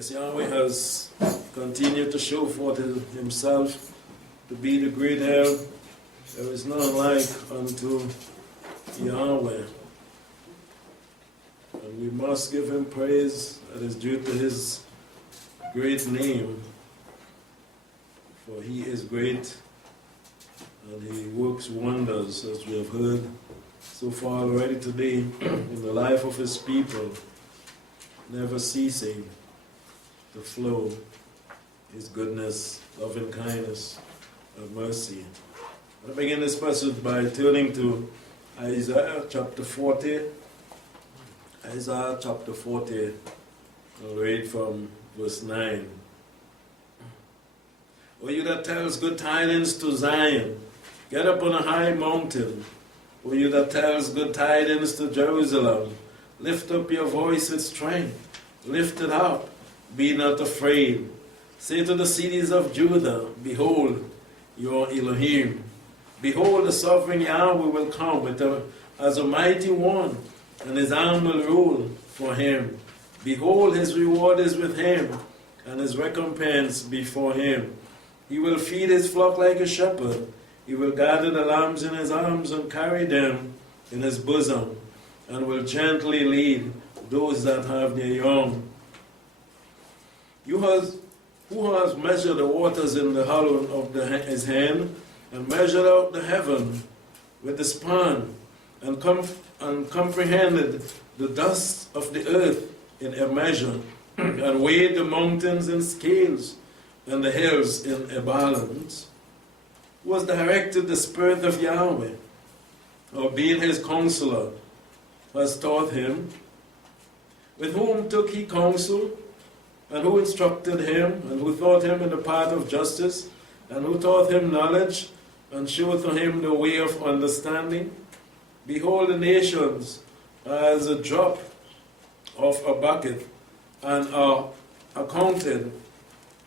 Yes, Yahweh has continued to show forth himself to be the great El. There is none like unto Yahweh. And we must give him praise that is due to his great name. For he is great and he works wonders, as we have heard so far already today, in the life of his people, never ceasing to flow his goodness, loving kindness, and mercy. I begin this passage by turning to Isaiah chapter 40. Isaiah chapter 40, I'll read from verse 9. O you that tells good tidings to Zion, get up on a high mountain. O you that tells good tidings to Jerusalem, lift up your voice with strength. Lift it up, be not afraid. Say to the cities of Judah, behold your Elohim. Behold, the sovereign Yahweh will come as a mighty one, and his arm will rule for him. Behold, his reward is with him, and his recompense before him. He will feed his flock like a shepherd. He will gather the lambs in his arms and carry them in his bosom, and will gently lead those that have their young. Who has measured the waters in the hollow of his hand, and measured out the heaven with the span, and comprehended the dust of the earth in a measure, and weighed the mountains in scales, and the hills in a balance? Who has directed the spirit of Yahweh, or being his counselor, has taught him? With whom took he counsel? And who instructed him? And who taught him in the path of justice? And who taught him knowledge? And showed to him the way of understanding? Behold, the nations are as a drop of a bucket, and are accounted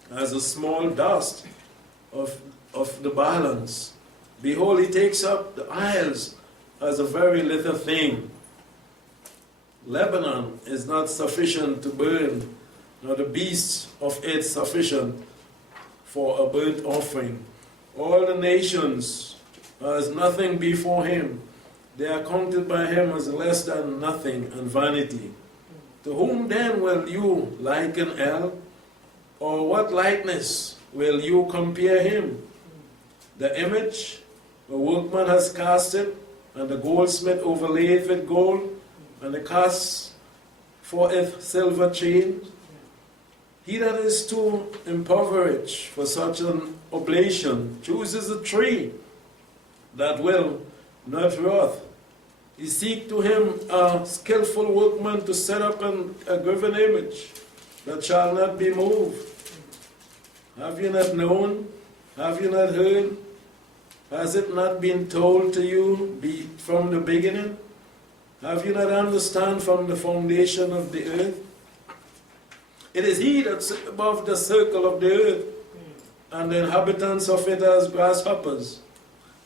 as a small dust of the balance. Behold, he takes up the isles as a very little thing. Lebanon is not sufficient to burn, nor the beasts of it sufficient for a burnt offering. All the nations are as nothing before him. They are counted by him as less than nothing and vanity. To whom then will you liken El? Or what likeness will you compare him? The image, the workman has cast it, and the goldsmith overlaid with gold, and the cast forth silver chains. He that is too impoverished for such an oblation chooses a tree that will not rot. He seek to him a skillful workman to set up a graven image that shall not be moved. Have you not known? Have you not heard? Has it not been told to you from the beginning? Have you not understand from the foundation of the earth? It is he that sits above the circle of the earth, and the inhabitants of it as grasshoppers,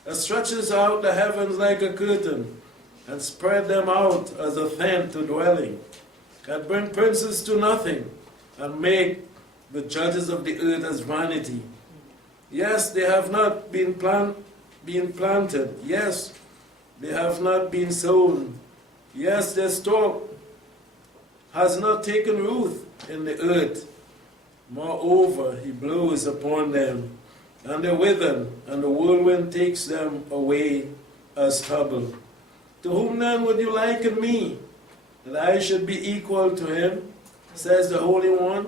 that stretches out the heavens like a curtain, and spread them out as a tent to dwelling, that bring princes to nothing, and make the judges of the earth as vanity. Yes, they have not been planted. Yes, they have not been sown. Yes, their stalk has not taken root in the earth. Moreover, he blows upon them, and they wither, and the whirlwind takes them away as stubble. To whom then would you liken me, that I should be equal to him, says the Holy One?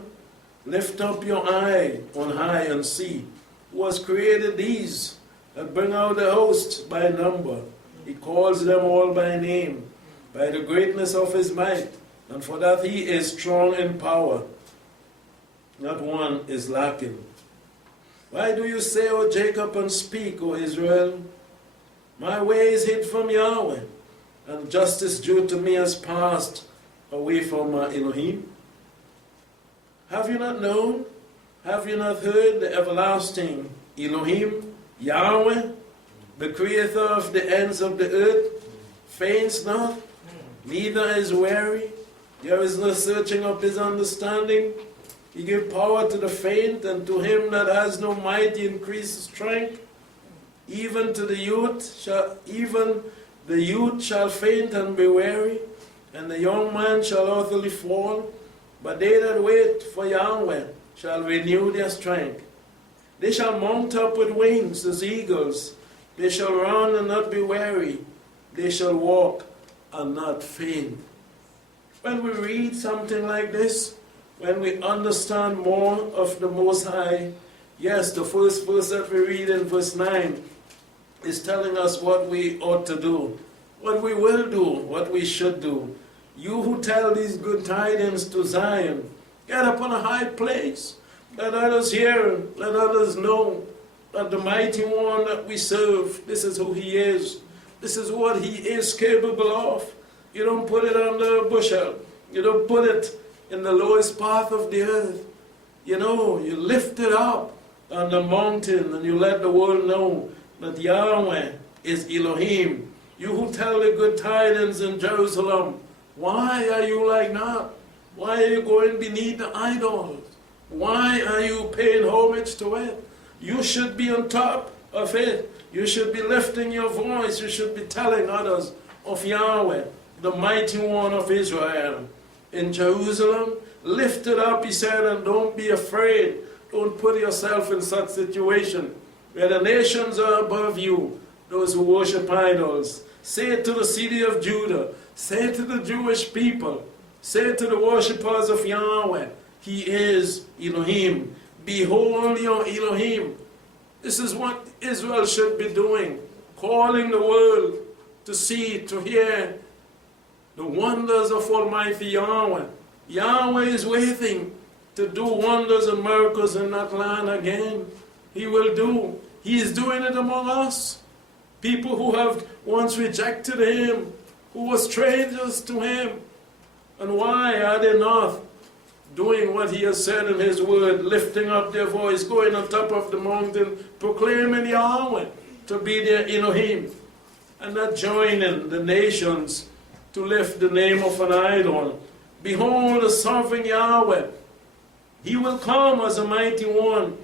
Lift up your eye on high and see, who has created these, and bring out the host by number. He calls them all by name, by the greatness of his might, and for that he is strong in power. Not one is lacking. Why do you say, O Jacob, and speak, O Israel? My way is hid from Yahweh, and justice due to me has passed away from my Elohim. Have you not known? Have you not heard the everlasting Elohim, Yahweh, the creator of the ends of the earth, faints not, neither is weary? There is no searching of his understanding. He gave power to the faint, and to him that has no might he increases strength. Even the youth shall faint and be weary, and the young man shall utterly fall. But they that wait for Yahweh shall renew their strength. They shall mount up with wings as eagles. They shall run and not be weary. They shall walk and not faint. When we read something like this, when we understand more of the Most High, yes, the first verse that we read in verse 9 is telling us what we ought to do, what we will do, what we should do. You who tell these good tidings to Zion, get up on a high place. Let others hear, let others know that the mighty one that we serve, this is who he is. This is what he is capable of. You don't put it under a bushel. You don't put it in the lowest part of the earth. You lift it up on the mountain and you let the world know that Yahweh is Elohim. You who tell the good tidings in Jerusalem, why are you like that? Why are you going beneath the idols? Why are you paying homage to it? You should be on top of it. You should be lifting your voice. You should be telling others of Yahweh, the mighty one of Israel. In Jerusalem, lift it up, he said, and don't be afraid. Don't put yourself in such situation where the nations are above you, those who worship idols. Say it to the city of Judah. Say it to the Jewish people. Say it to the worshippers of Yahweh. He is Elohim. Behold your Elohim. This is what Israel should be doing, calling the world to see, to hear the wonders of Almighty Yahweh. Yahweh is waiting to do wonders and miracles in that land again. He will do. He is doing it among us. People who have once rejected him, who were strangers to him. And why are they not doing what he has said in his word, lifting up their voice, going on top of the mountain, proclaiming Yahweh to be their Elohim, and not joining the nations to lift the name of an idol? Behold, the sovereign Yahweh, he will come as a mighty one,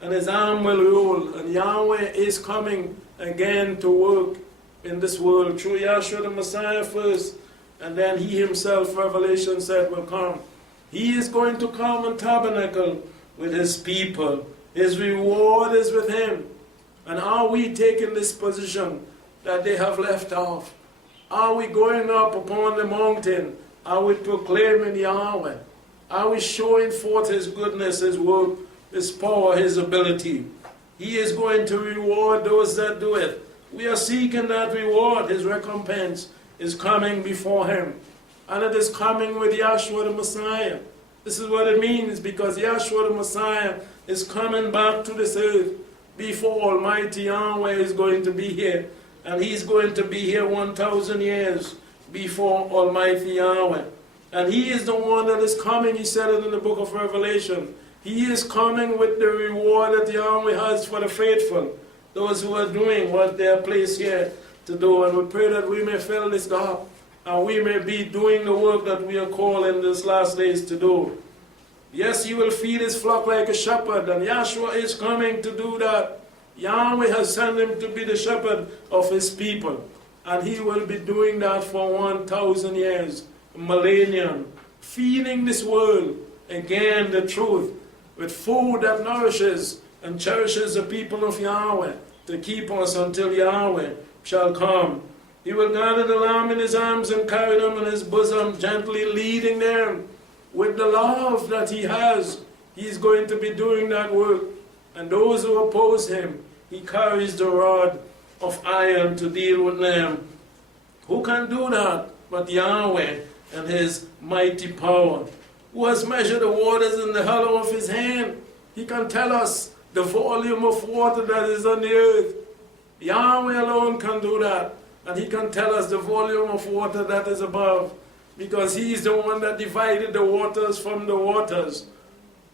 and his arm will rule. And Yahweh is coming again to work in this world through Yahshua the Messiah first, and then he himself, Revelation said, will come. He is going to come and tabernacle with his people. His reward is with him. And are we taking this position that they have left off? Are we going up upon the mountain? Are we proclaiming Yahweh? Are we showing forth his goodness, his work, his power, his ability? He is going to reward those that do it. We are seeking that reward. His recompense is coming before him. And it is coming with Yahshua the Messiah. This is what it means, because Yahshua the Messiah is coming back to this earth before Almighty Yahweh is going to be here. And he's going to be here 1,000 years before Almighty Yahweh. And he is the one that is coming, he said it in the book of Revelation. He is coming with the reward that Yahweh has for the faithful, those who are doing what they are placed here to do. And we pray that we may fill this gap, and we may be doing the work that we are called in these last days to do. Yes, he will feed his flock like a shepherd, and Yahshua is coming to do that. Yahweh has sent him to be the shepherd of his people, and he will be doing that for 1,000 years, a millennium, feeding this world, again, the truth, with food that nourishes and cherishes the people of Yahweh, to keep us until Yahweh shall come. He will gather the lamb in his arms and carry them in his bosom, gently leading them with the love that he has. He is going to be doing that work. And those who oppose him, he carries the rod of iron to deal with them. Who can do that but Yahweh and his mighty power? Who has measured the waters in the hollow of his hand? He can tell us the volume of water that is on the earth. Yahweh alone can do that. And he can tell us the volume of water that is above, because he is the one that divided the waters from the waters.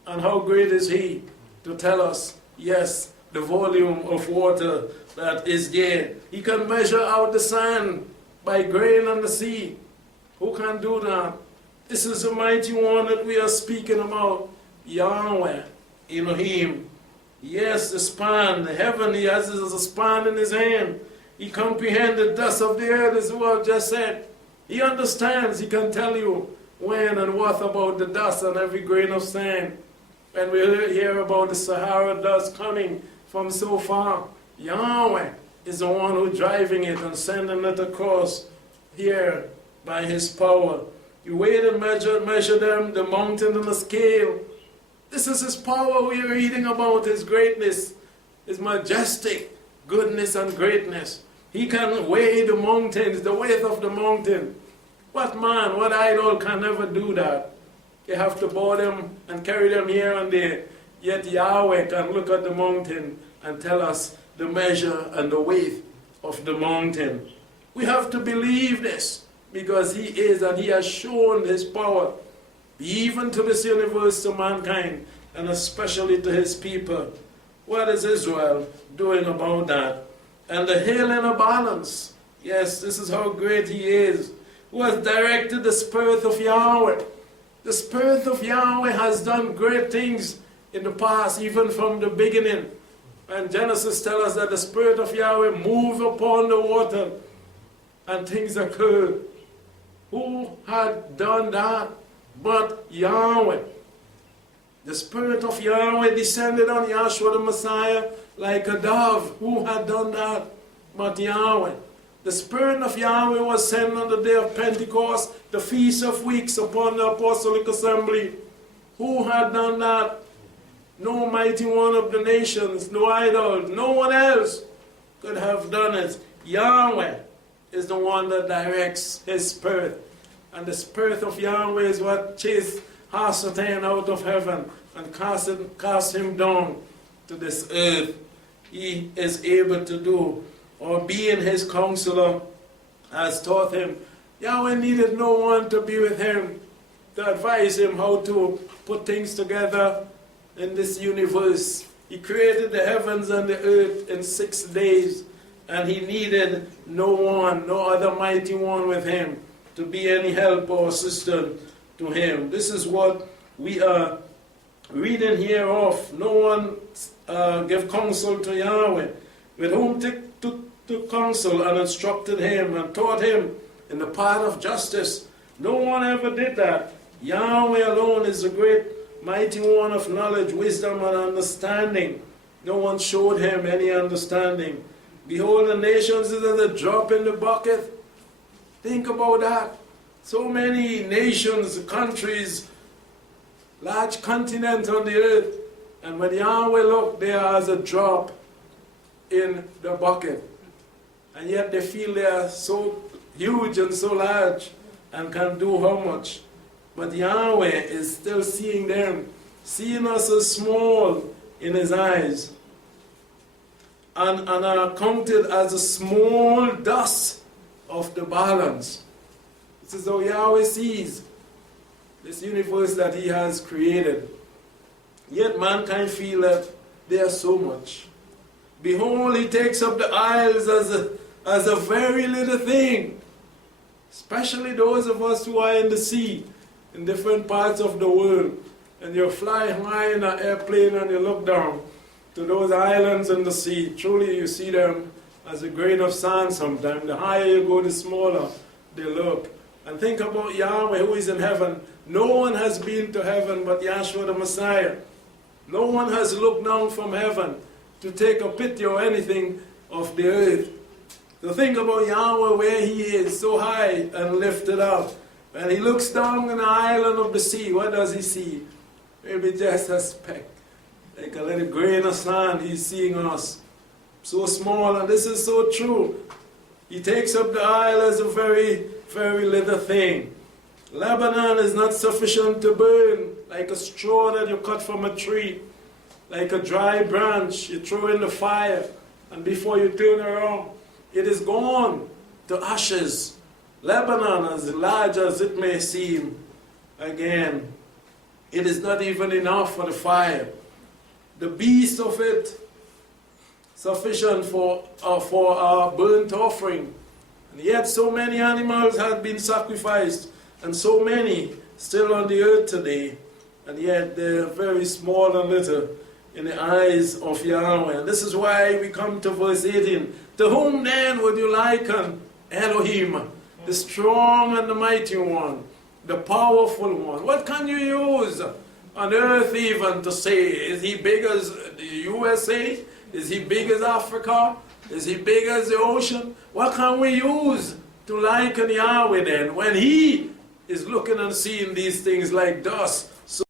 And how great is he to tell us, yes, the volume of water that is there. He can measure out the sand by grain on the sea. Who can do that? This is the mighty one that we are speaking about. Yahweh, Elohim. Yes, the span, the heaven, he has as a span in his hand. He comprehends the dust of the earth, as well just said. He understands, he can tell you when and what about the dust and every grain of sand. When we hear about the Sahara dust coming from so far, Yahweh is the one who's driving it and sending it across here by his power. You weigh and measure them, the mountain on the scale. This is his power we are reading about, his greatness, his majestic goodness and greatness. He can weigh the mountains, the weight of the mountain. What man, what idol can never do that? You have to bow them and carry them here and there. Yet Yahweh can look at the mountain and tell us the measure and the weight of the mountain. We have to believe this because he is and he has shown his power even to this universe, to mankind, and especially to his people. What is Israel doing about that? And the hill in a balance. Yes, this is how great he is, who has directed the Spirit of Yahweh. The Spirit of Yahweh has done great things in the past, even from the beginning. And Genesis tells us that the Spirit of Yahweh moved upon the water and things occurred. Who had done that but Yahweh? The Spirit of Yahweh descended on Yahshua the Messiah like a dove. Who had done that but Yahweh? The Spirit of Yahweh was sent on the day of Pentecost, the Feast of Weeks, upon the Apostolic Assembly. Who had done that? No mighty one of the nations, no idol, no one else could have done it. Yahweh is the one that directs his Spirit. And the Spirit of Yahweh is what chased Satan out of heaven and cast him down to this earth. He is able to do, or being his counselor has taught him. Yahweh needed no one to be with him, to advise him how to put things together in this universe. He created the heavens and the earth in 6 days, and he needed no one, no other mighty one with him to be any help or assistance to him. This is what we are reading here of. No one gave counsel to Yahweh, with whom took counsel and instructed him and taught him in the path of justice. No one ever did that. Yahweh alone is the great mighty one of knowledge, wisdom, and understanding. No one showed him any understanding. Behold, the nations is as a drop in the bucket. Think about that. So many nations, countries, large continents on the earth, and when Yahweh looked, they are as a drop in the bucket. And yet they feel they are so huge and so large and can do how much. But Yahweh is still seeing them, seeing us as small in his eyes, and are counted as a small dust of the balance. This is how Yahweh sees this universe that he has created. Yet mankind feel that they are so much. Behold, he takes up the isles as a very little thing, especially those of us who are in the sea, in different parts of the world, and you fly high in an airplane and you look down to those islands in the sea. Truly you see them as a grain of sand sometimes. The higher you go, the smaller they look. And think about Yahweh who is in heaven. No one has been to heaven but Yahshua the Messiah. No one has looked down from heaven to take a pity or anything of the earth. So think about Yahweh where he is, so high and lifted up. When he looks down on the island of the sea, what does he see? Maybe just a speck, like a little grain of sand. He's seeing us so small, and this is so true. He takes up the isle as a very, very little thing. Lebanon is not sufficient to burn, like a straw that you cut from a tree, like a dry branch you throw in the fire, and before you turn around, it is gone to ashes. Lebanon, as large as it may seem, again, it is not even enough for the fire. The beast of it, sufficient for our burnt offering. And yet so many animals had been sacrificed, and so many still on the earth today. and yet they're very small and little in the eyes of Yahweh. And this is why we come to verse 18. To whom then would you liken Elohim, the strong and the mighty one, the powerful one? What can you use on earth even to say? Is he big as the USA? Is he big as Africa? Is he big as the ocean? What can we use to liken Yahweh then, when he is looking and seeing these things like dust, so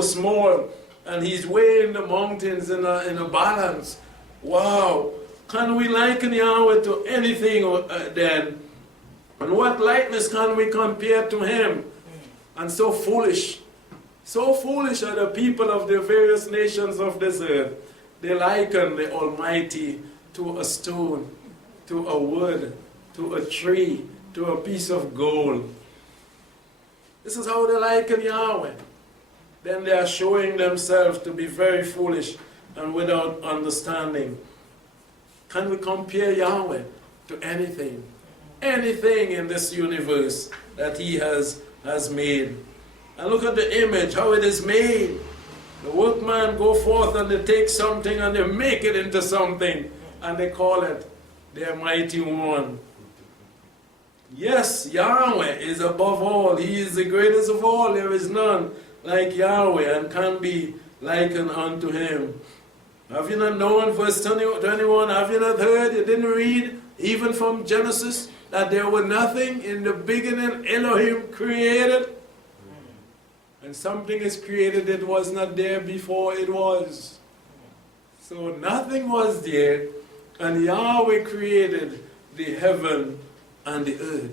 small, and he's weighing the mountains in a balance? Wow! Can we liken Yahweh to anything then? And what likeness can we compare to him? And so foolish are the people of the various nations of this earth. They liken the Almighty to a stone, to a wood, to a tree, to a piece of gold. This is how they liken Yahweh. Then they are showing themselves to be very foolish and without understanding. Can we compare Yahweh to anything? Anything in this universe that he has made. And look at the image, how it is made. The workman go forth and they take something and they make it into something. And they call it their mighty one. Yes, Yahweh is above all. He is the greatest of all. There is none like Yahweh and can be likened unto him. Have you not known, verse 21, have you not heard, you didn't read, even from Genesis, that there was nothing in the beginning Elohim created? And something is created that was not there before it was. So nothing was there, and Yahweh created the heaven and the earth.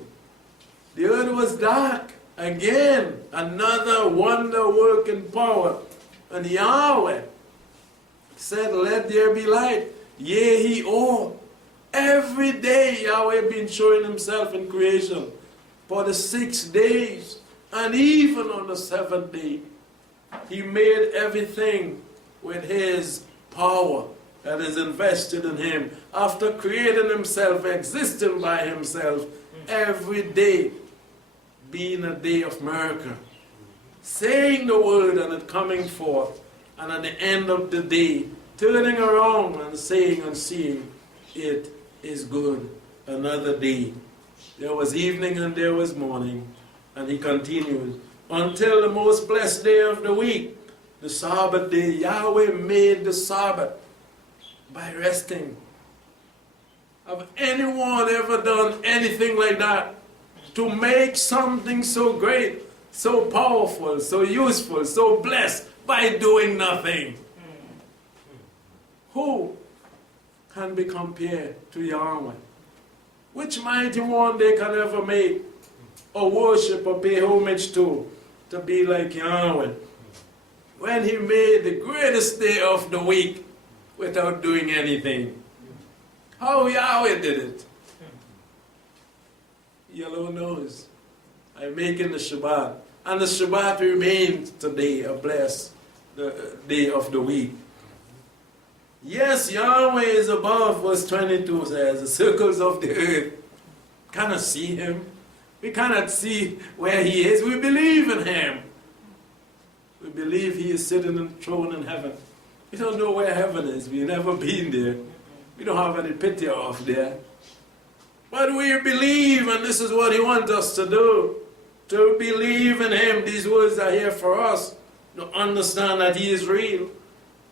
The earth was dark. Again, another wonder-working power. And Yahweh said, let there be light. Yea, he all. Every day Yahweh been showing himself in creation for the 6 days. And even on the 7th day, he made everything with his power that is invested in him. After creating himself, existing by himself, every day being a day of miracle. Saying the word and it coming forth. And at the end of the day, turning around and saying and seeing, it is good. Another day. There was evening and there was morning. And he continues, until the most blessed day of the week, the Sabbath day. Yahweh made the Sabbath by resting. Have anyone ever done anything like that? To make something so great, so powerful, so useful, so blessed by doing nothing? Who can be compared to Yahweh? Which mighty one they can ever make or worship or pay homage to be like Yahweh? When he made the greatest day of the week without doing anything. How Yahweh did it? Yellow knows. I'm making the Shabbat. And the Shabbat remains today a blessed day of the week. Yes, Yahweh is above, verse 22 says, the circles of the earth. Cannot see him. We cannot see where he is. We believe in him. We believe he is sitting on the throne in heaven. We don't know where heaven is. We've never been there. We don't have any picture of there. But we believe, and this is what he wants us to do. To believe in him. These words are here for us. To understand that he is real.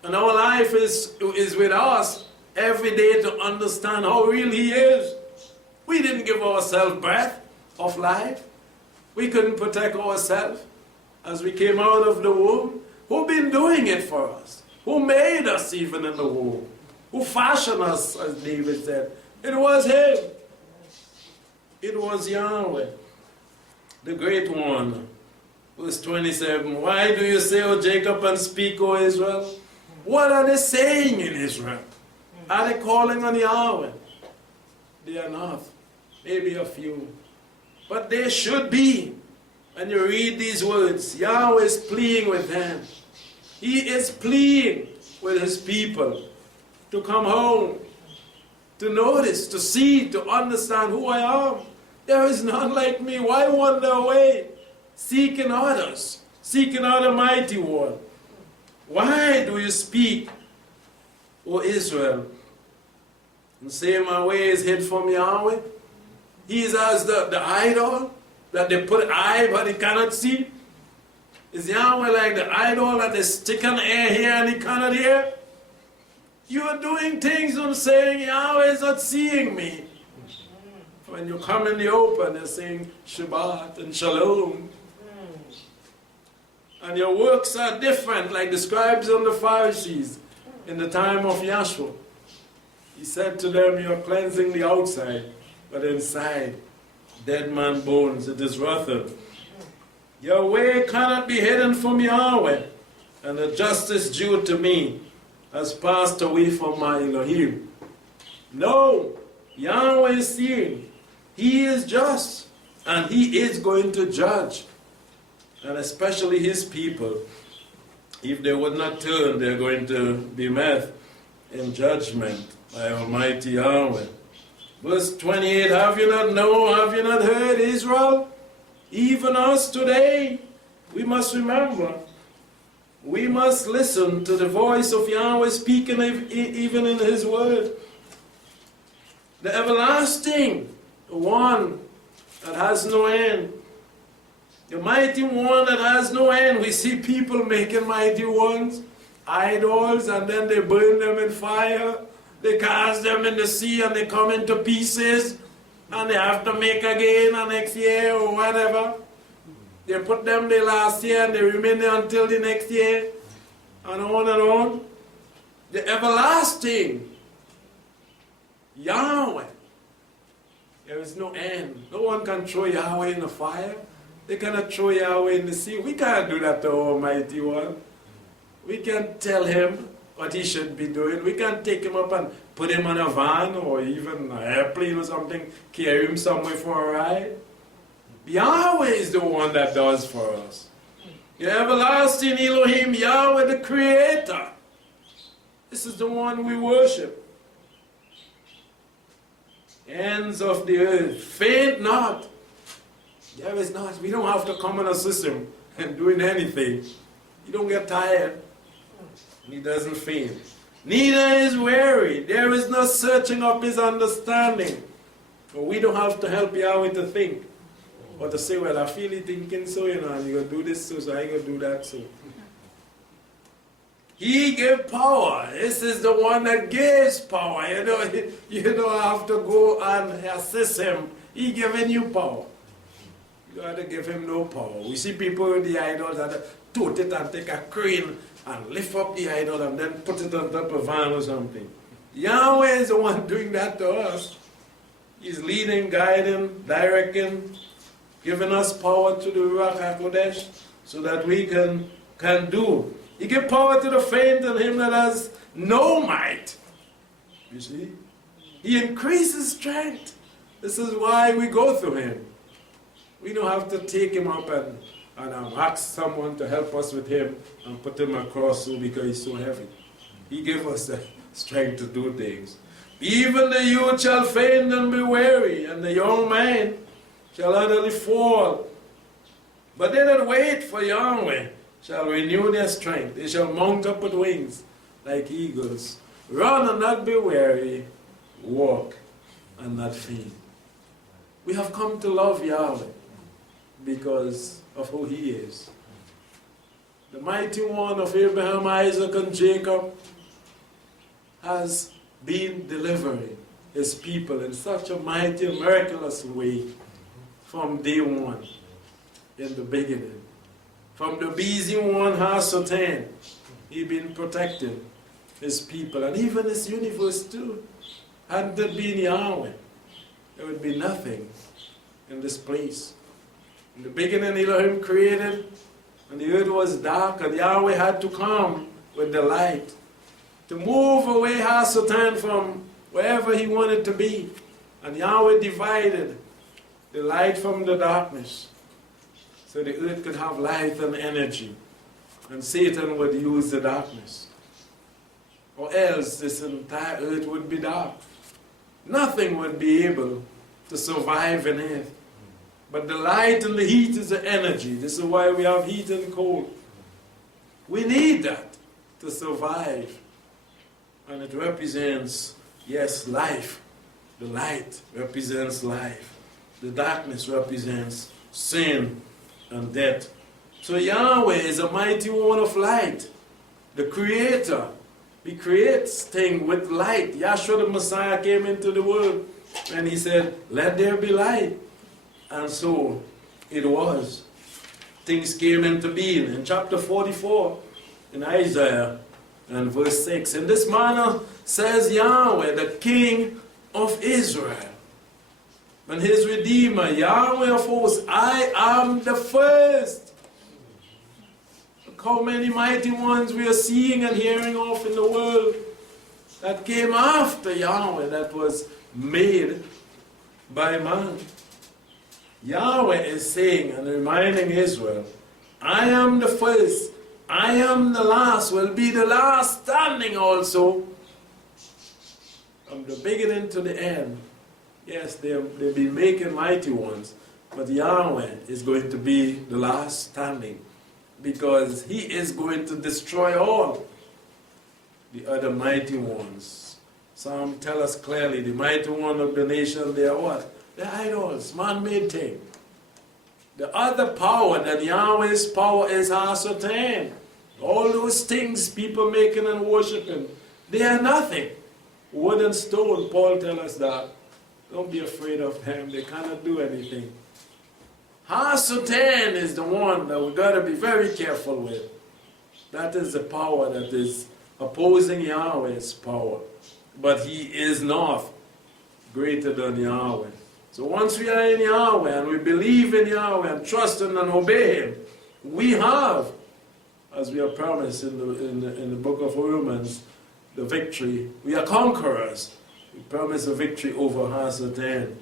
And our life is with us every day to understand how real he is. We didn't give ourselves breath of life. We couldn't protect ourselves as we came out of the womb. Who been doing it for us? Who made us even in the womb? Who fashioned us, as David said? It was him. It was Yahweh, the great one. Verse 27, why do you say, O Jacob, and speak, O Israel? What are they saying in Israel? Are they calling on Yahweh? They are not. Maybe a few. But they should be. And you read these words, Yahweh is pleading with them. He is pleading with his people to come home, to notice, to see, to understand who I am. There is none like me. Why wander away, seeking others, seeking out the mighty one. Why do you speak, O Israel, and say my way is hid from Yahweh? He is as the idol that they put eye but they cannot see. Is Yahweh like the idol that they stick an ear here and he cannot hear? You are doing things and saying Yahweh is not seeing me. When you come in the open, they're saying Shabbat and Shalom. And your works are different, like the scribes and the Pharisees in the time of Yahshua. He said to them, you are cleansing the outside, but inside, dead man bones, it is rotten. Your way cannot be hidden from Yahweh, and the justice due to me has passed away from my Elohim. No, Yahweh is seeing. He is just, and He is going to judge. And especially His people, if they would not turn, they're going to be met in judgment by Almighty Yahweh. Verse 28, have you not known, have you not heard, Israel? Even us today, we must remember, we must listen to the voice of Yahweh speaking even in His word. The everlasting, the one that has no end. The mighty one that has no end. We see people making mighty ones, idols, and then they burn them in fire. They cast them in the sea and they come into pieces. And they have to make again the next year or whatever. They put them there last year and they remain there until the next year. And on and on. The everlasting Yahweh. There is no end. No one can throw Yahweh in the fire. They cannot throw Yahweh in the sea. We can't do that to Almighty One. We can't tell Him what He should be doing. We can't take Him up and put Him on a van or even an airplane or something, carry Him somewhere for a ride. Yahweh is the one that does for us. The everlasting Elohim, Yahweh the Creator. This is the one we worship. Ends of the earth, faint not. There is not. We don't have to come in a system and doing anything. He don't get tired. He doesn't faint. Neither is weary. There is no searching of His understanding. But we don't have to help Yahweh to think. Or to say, well, I feel He thinking so, and you're going to do this so I going to do that so. He gave power. This is the one that gives power. You don't have to go and assist Him. He giving you power. You have to give Him no power. We see people with the idols that tote it and take a crane and lift up the idol and then put it on top of a van or something. Yahweh is the one doing that to us. He's leading, guiding, directing, giving us power to the Ruach HaKodesh so that we can do. He gives power to the faint and him that has no might. You see? He increases strength. This is why we go through Him. We don't have to take Him up and ask someone to help us with Him and put Him across because He's so heavy. He gives us the strength to do things. Even the youth shall faint and be weary, and the young man shall utterly fall. But they that wait for Yahweh shall renew their strength. They shall mount up with wings like eagles. Run and not be weary. Walk and not faint. We have come to love Yahweh because of who He is. The mighty one of Abraham, Isaac, and Jacob has been delivering His people in such a mighty and miraculous way from day one, in the beginning. From the busy one, Hasatan, He been protecting His people, and even His universe too. Hadn't it been Yahweh, there would be nothing in this place. In the beginning, Elohim created, and the earth was dark, and Yahweh had to come with the light to move away Hasatan from wherever he wanted to be. And Yahweh divided the light from the darkness so the earth could have light and energy, and Satan would use the darkness. Or else this entire earth would be dark. Nothing would be able to survive in it. But the light and the heat is the energy. This is why we have heat and cold. We need that to survive. And it represents, yes, life. The light represents life. The darkness represents sin and death. So Yahweh is a mighty one of light. The Creator. He creates things with light. Yahshua the Messiah came into the world and he said, let there be light. And so it was. Things came into being. In chapter 44, in Isaiah, and verse 6, in this manner says Yahweh, the King of Israel, and his Redeemer, Yahweh of hosts, I am the first. Look how many mighty ones we are seeing and hearing of in the world that came after Yahweh, that was made by man. Yahweh is saying and reminding Israel, I am the first, I am the last, will be the last standing also. From the beginning to the end. Yes, they've been making mighty ones, but Yahweh is going to be the last standing, because he is going to destroy all the other mighty ones. Some tell us clearly, the mighty one of the nation, they are what? They're idols, man-made thing. The other power than Yahweh's power is Satan. All those things people making and worshiping, they are nothing. Wood and stone, Paul tells us that. Don't be afraid of them, they cannot do anything. Satan is the one that we've got to be very careful with. That is the power that is opposing Yahweh's power. But he is not greater than Yahweh. So once we are in Yahweh and we believe in Yahweh and trust Him and obey Him, we have, as we are promised in the book of Romans, the victory. We are conquerors. We promise a victory over Satan.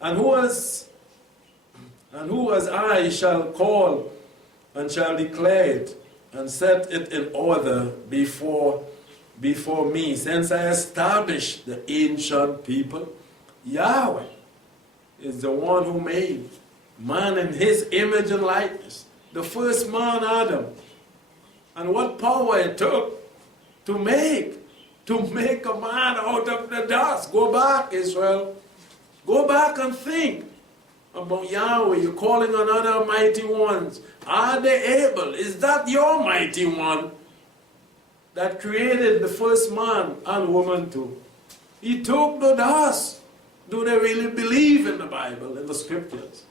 And who as I shall call and shall declare it and set it in order before me, since I established the ancient people. Yahweh is the one who made man in his image and likeness, the first man, Adam. And what power it took to make a man out of the dust. Go back, Israel. Go back and think about Yahweh. You're calling on other mighty ones. Are they able? Is that your mighty one that created the first man and woman too? He took the dust. Do they really believe in the Bible, in the scriptures?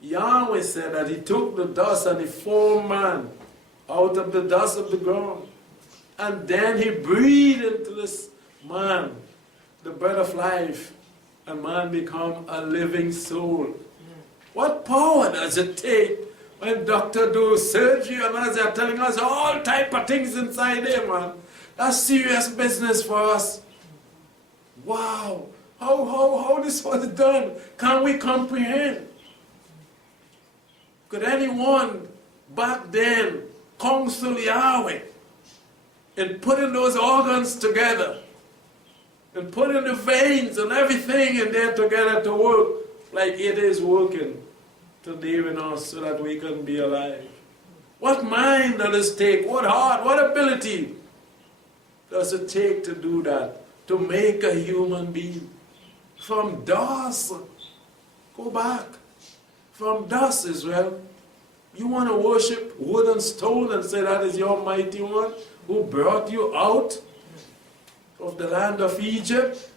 Yahweh said that he took the dust and he formed man out of the dust of the ground. And then he breathed into this man the breath of life, and man become a living soul. What power does it take when doctor do surgery and as they're telling us all type of things inside there, man? That's serious business for us. Wow. How this was done? Can we comprehend? Could anyone back then counsel Yahweh in putting those organs together and putting the veins and everything in there together to work like it is working today in us so that we can be alive? What mind does it take? What heart? What ability does it take to do that? To make a human being? From dust. Go back. From dust, Israel. You want to worship wood and stone and say that is your mighty one who brought you out of the land of Egypt?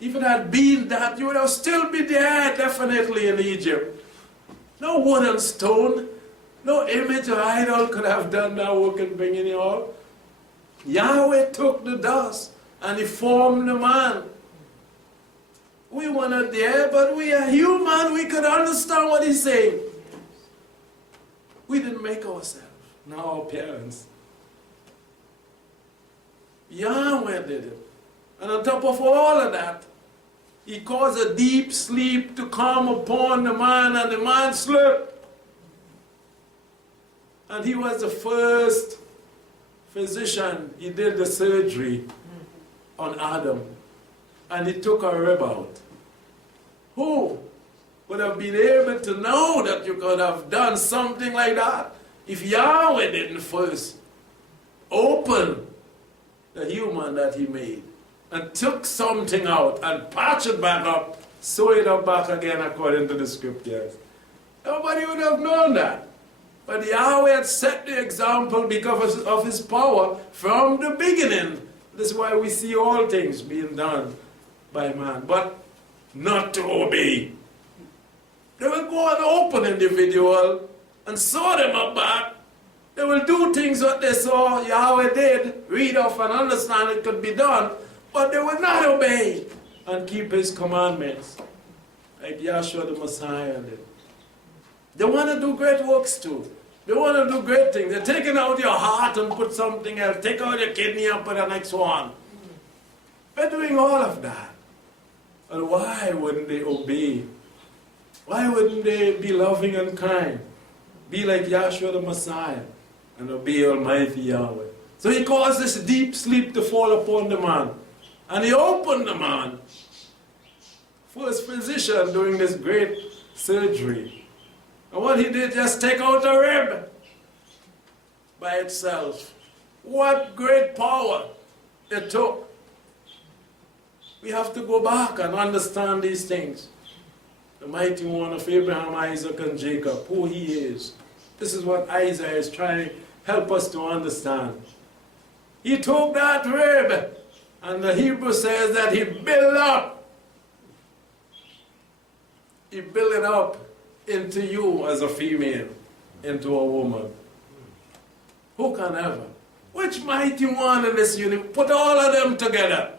If it had been that, you would have still been there definitely in Egypt. No wood and stone, no image or idol could have done that work and bringing you out. Yahweh took the dust and he formed the man. We were not there, but we are human. We could understand what he's saying. We didn't make ourselves, not our parents. Yahweh did it. And on top of all of that, he caused a deep sleep to come upon the man, and the man slept. And he was the first physician. He did the surgery on Adam. And he took a rib out. Who would have been able to know that you could have done something like that if Yahweh didn't first open the human that he made and took something out and patch it back up, sew it up back again according to the scriptures. Nobody would have known that. But Yahweh had set the example because of his power from the beginning. This is why we see all things being done by man, but not to obey. They will go and open individual and sew them up back. They will do things that they saw Yahweh did, read off and understand it could be done, but they will not obey and keep his commandments, like Yahshua the Messiah did. They want to do great works too. They want to do great things. They're taking out your heart and put something else. Take out your kidney and put the next one. They're doing all of that. And why wouldn't they obey? Why wouldn't they be loving and kind? Be like Yahshua the Messiah and obey Almighty Yahweh. So he caused this deep sleep to fall upon the man. And he opened the man. First physician doing this great surgery. And what he did, just take out a rib by itself. What great power it took. We have to go back and understand these things. The mighty one of Abraham, Isaac, and Jacob, who he is. This is what Isaiah is trying to help us to understand. He took that rib, and the Hebrew says that he built up. He built it up into you as a female, into a woman. Who can ever? Which mighty one in this universe? Put all of them together.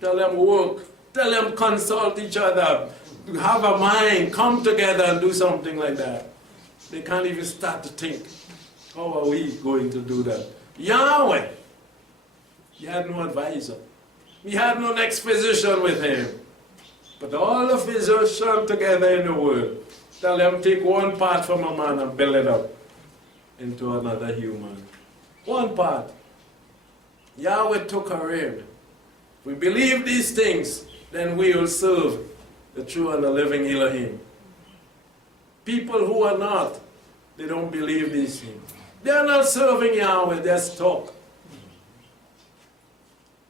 Tell them work. Tell them consult each other. Have a mind. Come together and do something like that. They can't even start to think. How are we going to do that? Yahweh. He had no advisor. He had no next physician with him. But all the physicians together in the world. Tell them take one part from a man and build it up into another human. One part. Yahweh took a rib. If we believe these things, then we will serve the true and the living Elohim. People who are not, they don't believe these things. They are not serving Yahweh, they're stuck.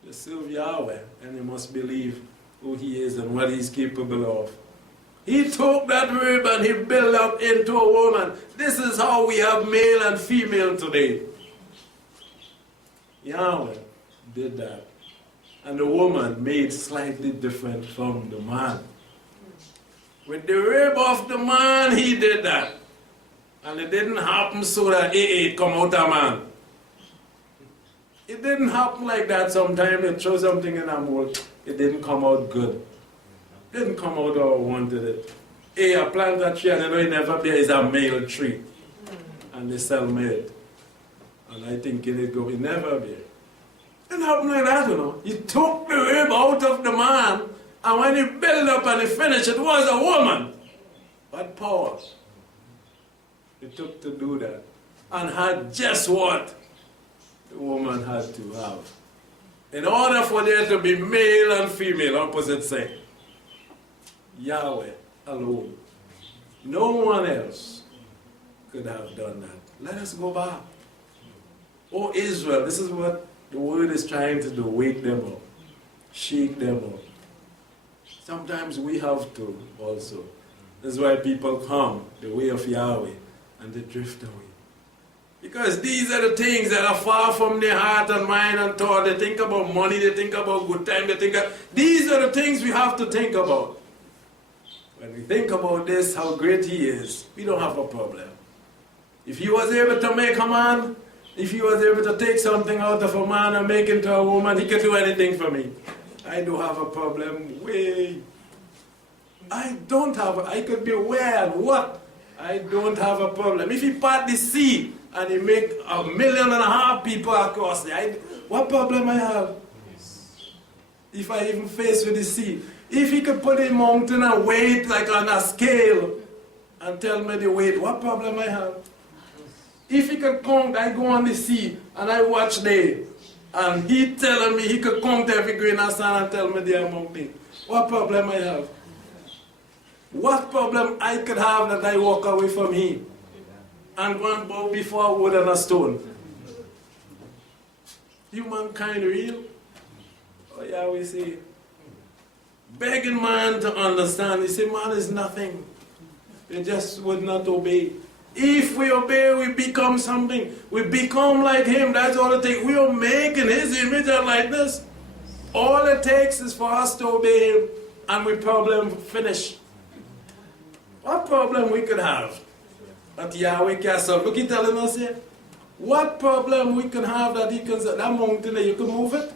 They serve Yahweh, and they must believe who he is and what he's capable of. He took that rib and he built up into a woman. This is how we have male and female today. Yahweh did that. And the woman made slightly different from the man. With the rib of the man, he did that. And it didn't happen so that it come out a man. It didn't happen like that. Sometimes they throw something in a mold. It didn't come out good. Didn't come out how I wanted it. I plant a tree and I know it never bear is a male tree. And they sell male. And I think it never bear. It didn't happen like that, you know. He took the rib out of the man, and when he built up and he finished, it was a woman. What power it took to do that. And had just what the woman had to have. In order for there to be male and female, opposite sex. Yahweh alone. No one else could have done that. Let us go back. Oh Israel, this is what the word is trying to do. Wake them up. Shake them up. Sometimes we have to also. That's why people come the way of Yahweh and they drift away. Because these are the things that are far from their heart and mind and thought. They think about money, they think about good time, these are the things we have to think about. When we think about this, how great he is, we don't have a problem. If he was able to make a man, if he was able to take something out of a man and make it into a woman, he could do anything for me. I do have a problem. I could be where and what. I don't have a problem. If he part the sea and he make 1.5 million people across there, what problem I have? If I even face with the sea. If he could put a mountain and weigh it like on a scale and tell me the weight, what problem I have? If he could count, I go on the sea and I watch there, and he telling me he could count every grain of sand and tell me the amount. What problem I have? What problem I could have that I walk away from him and go and bow before a wood and a stone? Humankind real? Oh yeah, we say, begging man to understand. He say, man is nothing. They just would not obey. If we obey, we become something. We become like him. That's all it takes. We are making his image and likeness. All it takes is for us to obey him, and we problem finish. What problem we could have that Yahweh can solve? Look, he telling us here. What problem we can have that he can solve? That mountain there, you can move it.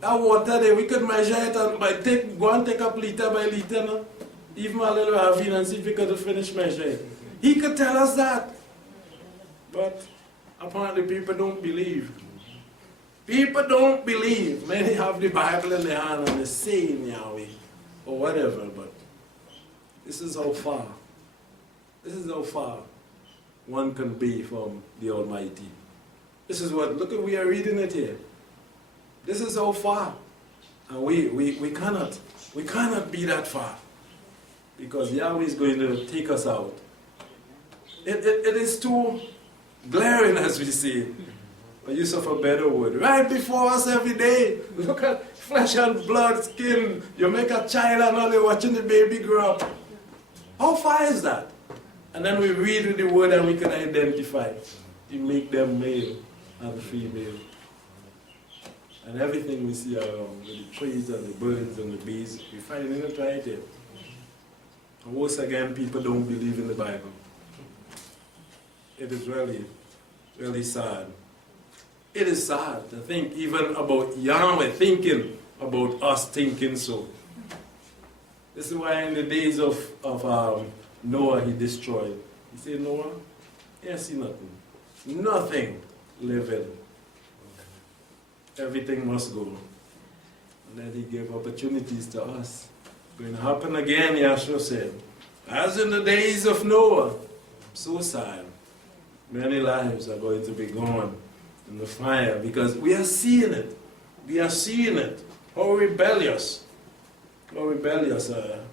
That water there, we could measure it and go and take up liter by liter. No? Even a little ravine and see if we could finish measuring it. He could tell us that. But apparently people don't believe. People don't believe. Many have the Bible in their hand and they say in Yahweh or whatever, but this is how far. This is how far one can be from the Almighty. This is what, look at, we are reading it here. This is how far. And we cannot be that far. Because Yahweh is going to take us out. It is too glaring, as we see. The use of a better word. Right before us every day. Look at flesh and blood, skin. You make a child and all, you're watching the baby grow up. How far is that? And then we read with the word and we can identify. You make them male and female. And everything we see around, with the trees and the birds and the bees, we find it right here. And once again, people don't believe in the Bible. It is really, really sad. It is sad to think even about Yahweh thinking about us thinking so. This is why in the days of Noah he destroyed. He said, Noah, you see nothing. Nothing living. Everything must go. And then he gave opportunities to us. It's going to happen again, Yahshua said. As in the days of Noah, so sad. Many lives are going to be gone in the fire because we are seeing it. We are seeing it. How rebellious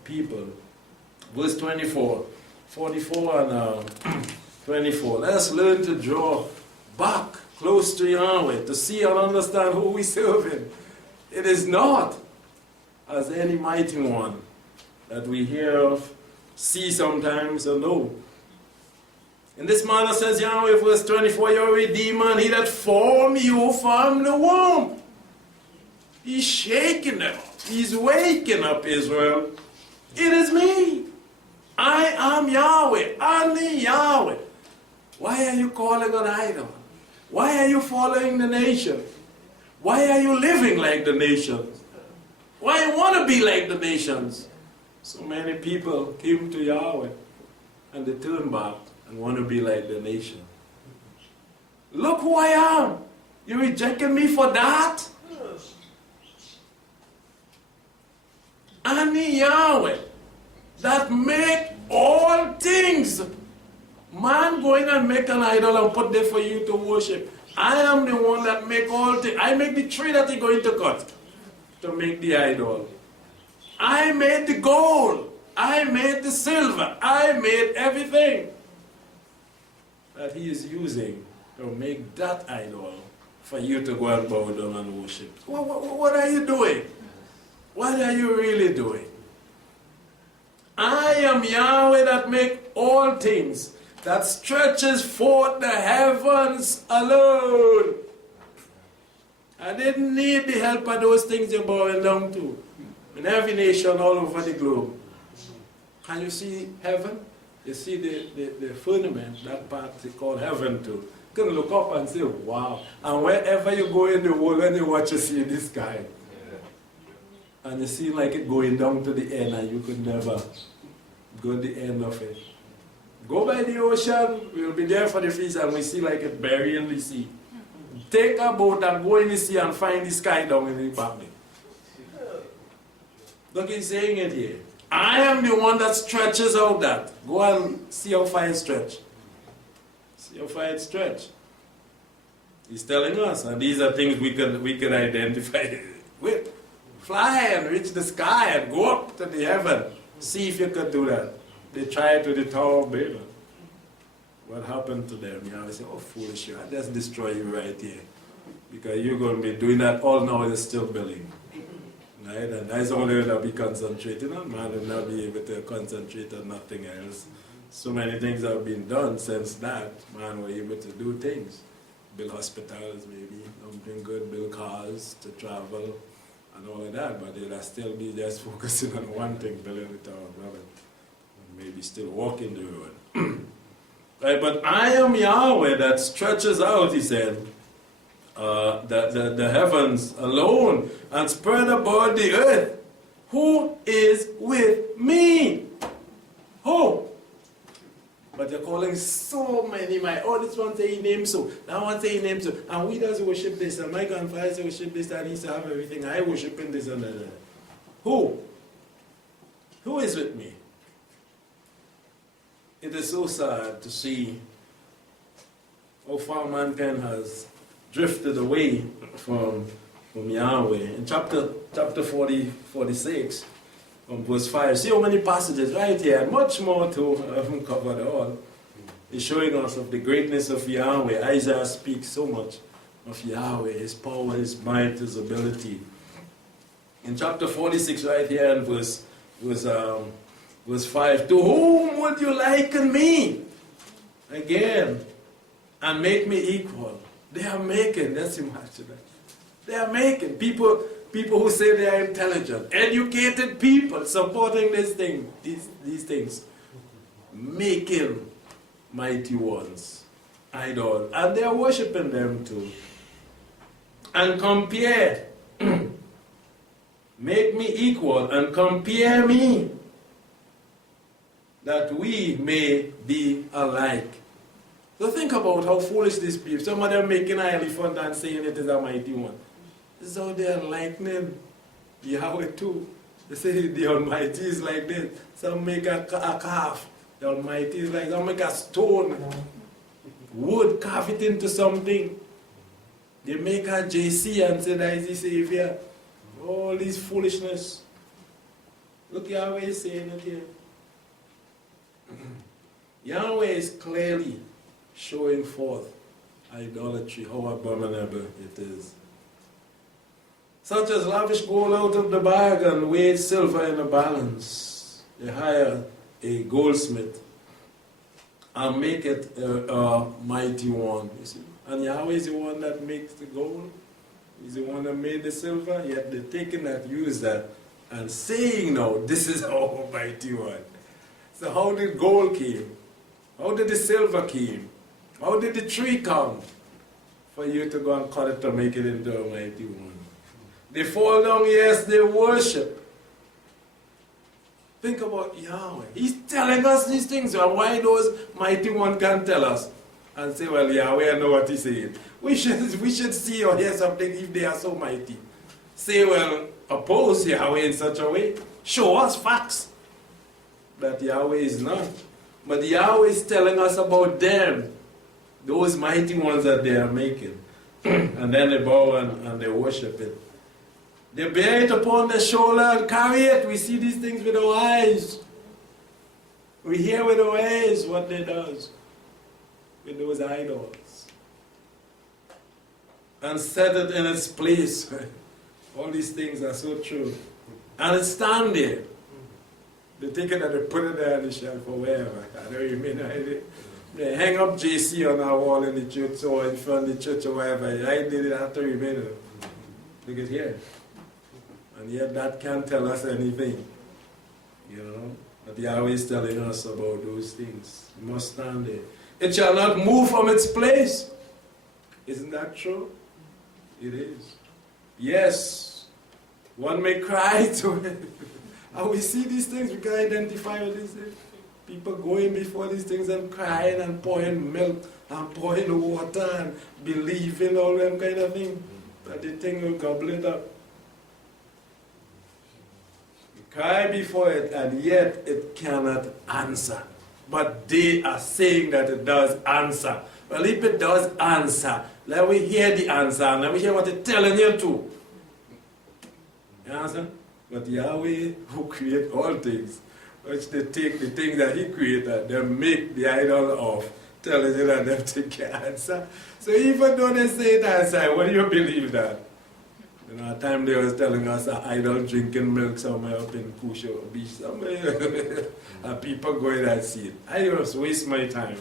people. Verse 24, 44 and 24. Let us learn to draw back close to Yahweh to see and understand who we serve in. It is not as any mighty one that we hear of, see sometimes, or know. In this manner says Yahweh, verse 24, your Redeemer, and he that formed you from the womb. He's shaking them up. He's waking up Israel. It is me. I am Yahweh, only Yahweh. Why are you calling an idol? Why are you following the nation? Why are you living like the nations? Why you want to be like the nations? So many people came to Yahweh and they turn back and want to be like the nation. Look who I am. You rejected me for that? Only Yahweh that make all things. Man going and make an idol and put there for you to worship. I am the one that make all things. I make the tree that you're going to cut to make the idol. I made the gold. I made the silver. I made everything that he is using to make that idol for you to go and bow down and worship. What are you doing? What are you really doing? I am Yahweh that make all things, that stretches forth the heavens alone. I didn't need the help of those things you're bowing down to. In every nation all over the globe. Can you see heaven? You see the firmament, that part they call heaven too. You can look up and say, wow. And wherever you go in the world, when you watch, you see the sky. And you see like it going down to the end and you could never go to the end of it. Go by the ocean, we'll be there for the feast and we see like it buried in the sea. Take a boat and go in the sea and find the sky down in the valley. Look, he's saying it here. I am the one that stretches out that. Go and see how far it stretch. See how far it stretch. He's telling us, and these are things we can identify with. Fly and reach the sky and go up to the heaven See if you could do that. They tried to the Tower of Babel. What happened to them? You know, they say, oh, foolish you, I just destroy you right here. Because you're going to be doing that all now, you're still building. Right? And that's only when I'll be concentrating on. Man will not be able to concentrate on nothing else. So many things have been done since that. Man were able to do things. Build hospitals, maybe, something good, build cars to travel, and all of that. But they'll still be just focusing on one thing, building the Tower of Babel. Maybe still walking the road. Right, but I am Yahweh that stretches out, he said, the heavens alone and spread abroad the earth. Who is with me? Who? But they're calling so many, this one say he named so, that one say he named so, and we does worship this, and my grandfather worship this, and he used to have everything, I worship in this and that. Who? Who is with me? It is so sad to see how far mankind has drifted away from Yahweh. In chapter 46, from verse 5, see how many passages right here, much more to, I haven't covered all. It's showing us of the greatness of Yahweh. Isaiah speaks so much of Yahweh, his power, his might, his ability. In chapter 46, right here in verse 5, to whom would you liken me? Again, and make me equal. They are making, let's imagine that. They are making people who say they are intelligent, educated people supporting these things, making mighty ones, idol, and they are worshiping them too. And compare, make me equal and compare me, that we may be alike. So think about how foolish these people. Some of them making an elephant and saying it is a mighty one. This is how they are likening Yahweh too. They say the Almighty is like this. Some make a calf. The Almighty is like, some make a stone, wood, carve it into something. They make a JC and say that is the Savior. All this foolishness. Look, Yahweh is saying it here. Yahweh is clearly showing forth idolatry, how abominable it is. Such as lavish gold out of the bag and weigh silver in a balance. They hire a goldsmith and make it a mighty one. You see? And Yahweh is the one that makes the gold. He's the one that made the silver. Yet they're taking that, use that, and saying, no, this is our mighty one. So how did gold came? How did the silver came? How did the tree come? For you to go and cut it to make it into a mighty one. They fall down, yes, they worship. Think about Yahweh. He's telling us these things. And why those mighty one can't tell us? And say, well, Yahweh, I know what he's saying. We should see or hear something if they are so mighty. Say, well, oppose Yahweh in such a way. Show us facts that Yahweh is not. But Yahweh is telling us about them, those mighty ones that they are making. And then they bow and they worship it. They bear it upon their shoulder and carry it. We see these things with our eyes. We hear with our ears what they does with those idols. And set it in its place. All these things are so true. And it stand there. They take it and they put it there on the shelf or wherever. I don't even know. They hang up JC on our wall in the church or in front of the church or wherever. I did it after we made it. Look at here. And yet that can't tell us anything. You know? But Yahweh is telling us about those things. We must stand there. It shall not move from its place. Isn't that true? It is. Yes. One may cry to it. And we see these things, we can identify with these things. People going before these things and crying and pouring milk and pouring water and believing all them kind of things. That the thing will gobble it up. You cry before it and yet it cannot answer. But they are saying that it does answer. Well, if it does answer, let me hear the answer and let me hear what it's telling you to. You understand? But Yahweh, who created all things, which they take the thing that he created, they make the idol of television and them take can't answer. So even though they say it outside, what do you believe that? You know, at time they was telling us that idol drinking milk somewhere up in Kusho Beach somewhere. And people go in and see it. I just waste my time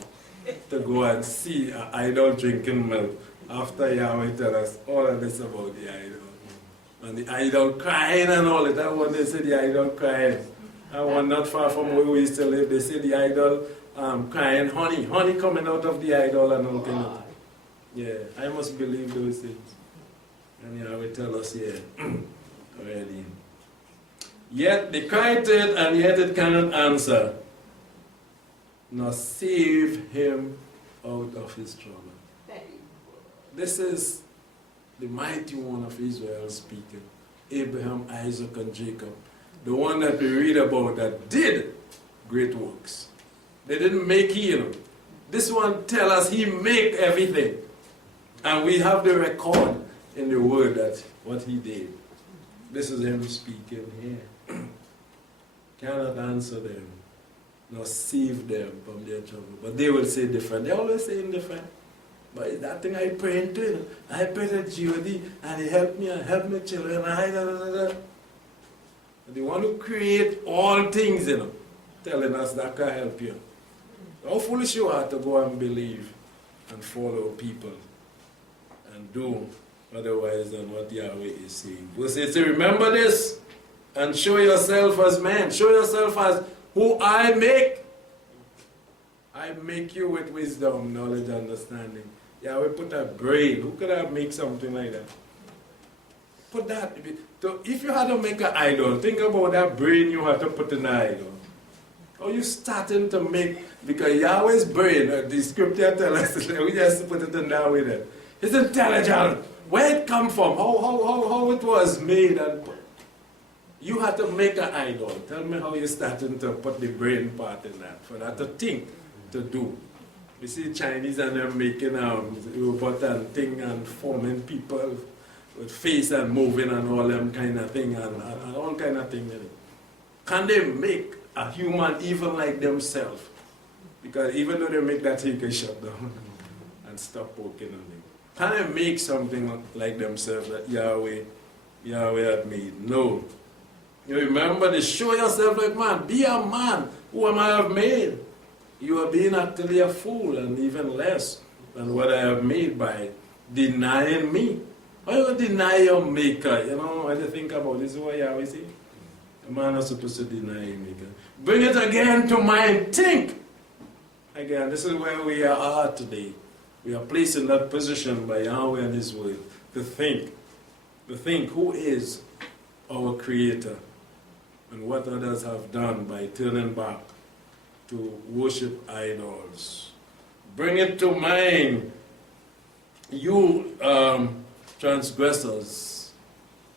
to go and see an idol drinking milk after Yahweh tell us all of this about the idol. And the idol crying and all that. That one they say the idol crying. And one not far from where we used to live, they say the idol crying honey coming out of the idol and all kind of thing. Yeah, I must believe those things. And Yahweh tell us here already. Yet they cry to it, and yet it cannot answer, nor save him out of his trouble. This is the mighty one of Israel speaking. Abraham, Isaac, and Jacob. The one that we read about that did great works. They didn't make him. This one tell us he make everything. And we have the record in the word that what he did. This is him speaking here. Cannot answer them, nor save them from their trouble. But they will say different. They always say different. But that thing I pray into, you know, I pray to G.O.D. and he helped me and helped my children. And they want to create all things, you know, telling us that can help you. How foolish you are to go and believe and follow people and do otherwise than what Yahweh is saying. Verse 8 says, remember this and show yourself as man. Show yourself as who I make. I make you with wisdom, knowledge, understanding. Yahweh put a brain. Who could have made something like that? Put that. So if you had to make an idol, think about that brain you had to put in an idol. How you starting to make, because Yahweh's brain, the scripture tells us, we just put it in there with it. It's intelligent. Where it come from, how it was made, and you had to make an idol. Tell me how you're starting to put the brain part in that, for that to think, to do. You see Chinese and them making robot and thing and forming people with face and moving and all them kind of thing and all kind of thing. Can they make a human even like themselves? Because even though they make that, he can shut down and stop working on it. Can they make something like themselves that Yahweh had made? No. You remember to show yourself like man. Be a man. Who am I have made? You are being actually a fool and even less than what I have made by denying me. Why you deny your maker? You know, when you think about this, is what Yahweh says. A man is supposed to deny his maker. Bring it again to mind. Think. Again, this is where we are today. We are placed in that position by Yahweh and His Word to think. To think who is our Creator and what others have done by turning back to worship idols. Bring it to mind, you transgressors